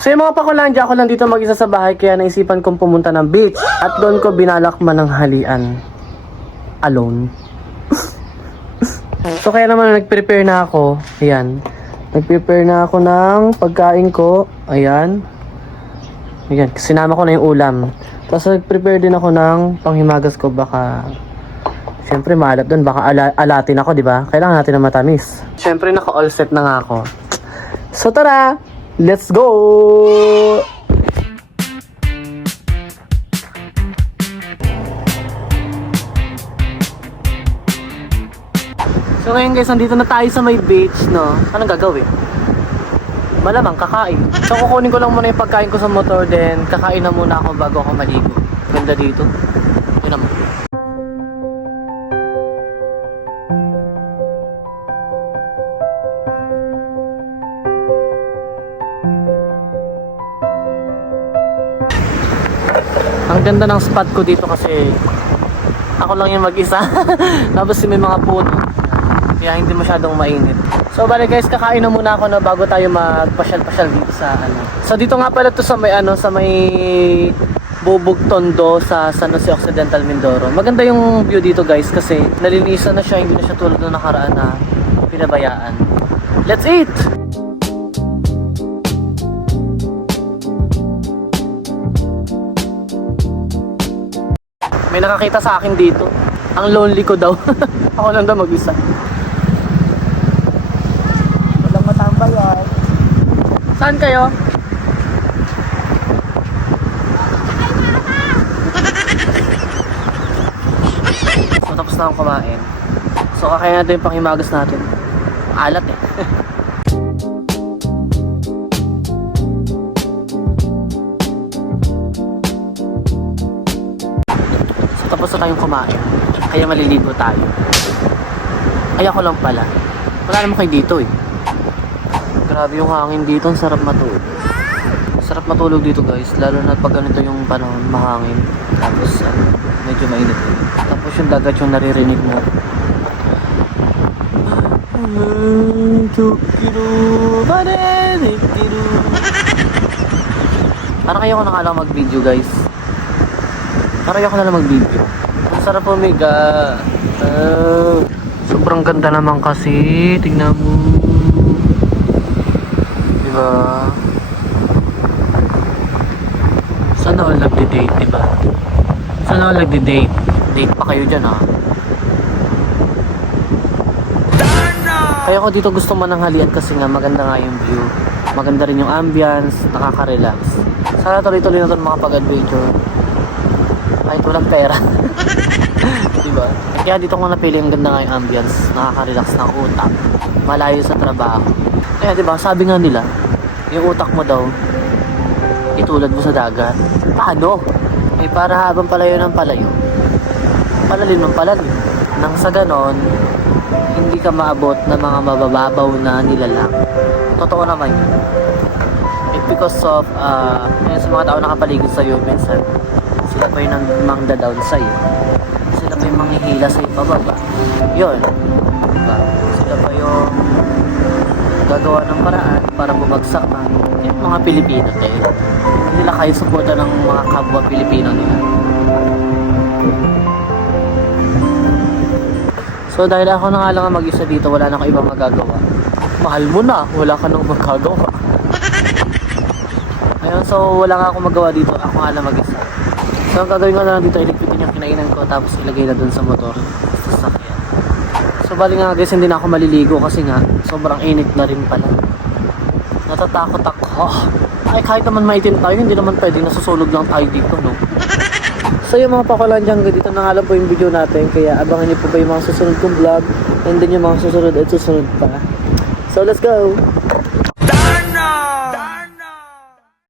So yung mga pakulandya, ako lang dito mag-isa sa bahay kaya naisipan kong pumunta ng beach at doon ko binalak mananghalian alone. So kaya naman nag-prepare na ako. Ayan. Nag-prepare na ako ng pagkain ko. Ayan. Ayan. Sinama ko na yung ulam. Tapos nag-prepare din ako ng panghimagas ko. Baka siyempre maalat doon. Baka alatin ako, di ba? Kailangan natin na matamis. Siyempre naka-all set na nga ako. So tara! Let's go! So ngayon guys, nandito na tayo sa may beach, no? Anong gagawin? Malamang kakain. So kukunin ko lang muna yung pagkain ko sa motor, then kakain na muna ako bago ako maligo. Ganda dito. Yun naman. Ang ganda ng spot ko dito kasi ako lang yung mag-isa. Tapos may mga puno. Kaya hindi masyadong mainit. So bale guys, kakain na muna ako na bago tayo magpasyal-pasyal dito sa ano. So dito nga pala to sa may ano, sa may Bubog Tondo sa San Jose Occidental, Mindoro. Maganda yung view dito guys kasi nalinisan na siya, hindi na siya tulad ng nakaraan na pinabayaan. Let's eat! May nakakita sa akin dito. Ang lonely ko daw. Ako lang daw mag-isa. Walang matambay yan. Saan kayo? So tapos na akong kumain. So kakain natin yung panghimagas natin. Alat eh. Tapos na tayong kumain, kaya maliligo tayo. Ay ako lang pala. Wala naman kayo dito eh. Grabe yung hangin dito, ang sarap matulog. Sarap matulog dito guys, lalo na pag ganito yung panahon, mahangin. Tapos medyo mainit eh. Tapos yung dagat yung naririnig mo. Parang kaya ko na nga lang mag-video guys. Parang ako na lang mag-video. Ang sarap pumiga. Sobrang ganda naman kasi. Tingnan mo. Diba? Sana all nagdi-date, diba? Sana all nagdi-date. Date pa kayo dyan, ha? Kaya ako dito gusto mananghalian kasi nga maganda nga yung view. Maganda rin yung ambience. Nakaka-relax. Sana tuloy-tuloy na ito makapag-adventure. Kahit walang pera. Diba? Kaya dito ko napili, ang ganda nga yung ambience. Nakaka-relax ng utak. Malayo sa trabaho. Kaya diba, sabi nga nila, yung utak mo daw, itulad mo sa dagat. Paano? Eh para habang palayo ng palayo, palalim ng palalim. Nang sa ganon, hindi ka maabot ng mga mabababaw na nilalang. Totoo naman yun. It's because of, sa mga tao nakapaligid sa'yo, minsan, sila pa yung mangda-down sa'yo. Sila pa yung manghihila sa'yo pababa. Yun. Diba? Sila pa yung gagawa ng paraan para bumagsak na yung mga Pilipino tayo. Hindi nila kayo suporta ng mga kapwa Pilipino nila. So dahil ako na nga lang mag-isa dito, wala na akong ibang magagawa. Mahal mo na, wala ka nang magagawa. Ayun, so wala nga akong magawa dito, ako nga lang mag-isa. So ang gagawin ko na lang dito, iligpitin yung kinainan ko tapos ilagay na dun sa motor, sa sasakyan. So bali nga guys, hindi na ako maliligo kasi nga sobrang init na rin pala. Natatakot ako. Ay kahit naman maitin tayo, hindi naman pwedeng nasusulog lang tayo dito, no? So yung mga pakulandyang, dito na nga lang po yung video natin, kaya abangan niyo po ba yung mga susunod kong vlog and then yung mga susunod at susunod pa. So let's go! Darna!